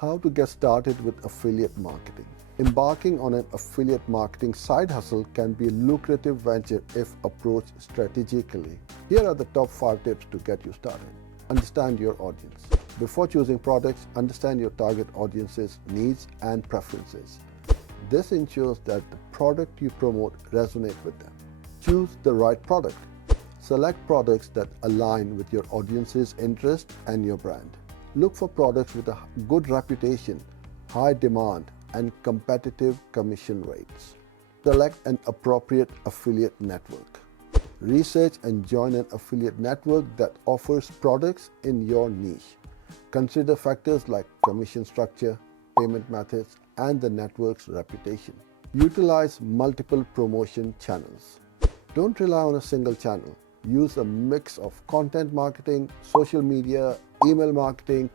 How to get started with affiliate marketing. Embarking on an affiliate marketing side hustle can be a lucrative venture if approached strategically. Here are the top 5 tips to get you started. Understand your audience. Before choosing products, understand your target audience's needs and preferences. This ensures that the product you promote resonates with them. Choose the right product. Select products that align with your audience's interest and your brand. Look for products with a good reputation, high demand, and competitive commission rates. Select an appropriate affiliate network. Research and join an affiliate network that offers products in your niche. Consider factors like commission structure, payment methods, and the network's reputation. Utilize multiple promotion channels. Don't rely on a single channel. Use a mix of content marketing, social media, email marketing,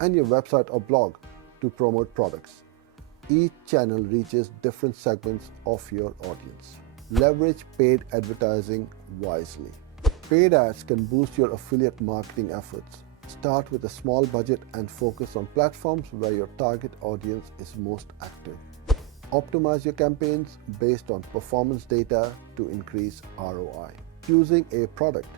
and your website or blog to promote products. Each channel reaches different segments of your audience. Leverage paid advertising wisely. Paid ads can boost your affiliate marketing efforts. Start with a small budget and focus on platforms where your target audience is most active. Optimize your campaigns based on performance data to increase ROI. Choosing a product.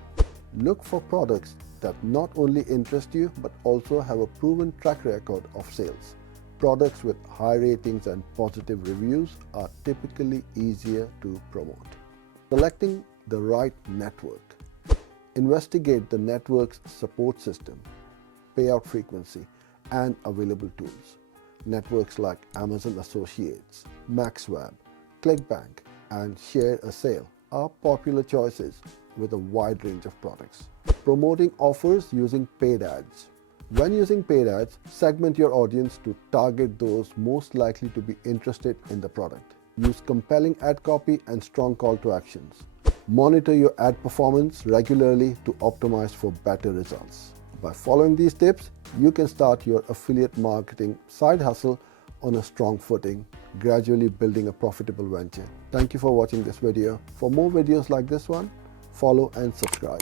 Look for products that not only interest you but also have a proven track record of sales. Products with high ratings and positive reviews are typically easier to promote. Selecting the right network. Investigate the network's support system, payout frequency, and available tools. Networks like Amazon Associates, MaxWeb, ClickBank, and Share a Sale are popular choices with a wide range of products. Promoting offers using paid ads. When using paid ads, segment your audience to target those most likely to be interested in the product. Use compelling ad copy and strong call to actions. Monitor your ad performance regularly to optimize for better results. By following these tips, you can start your affiliate marketing side hustle on a strong footing, gradually building a profitable venture. Thank you for watching this video. For more videos like this one, follow and subscribe.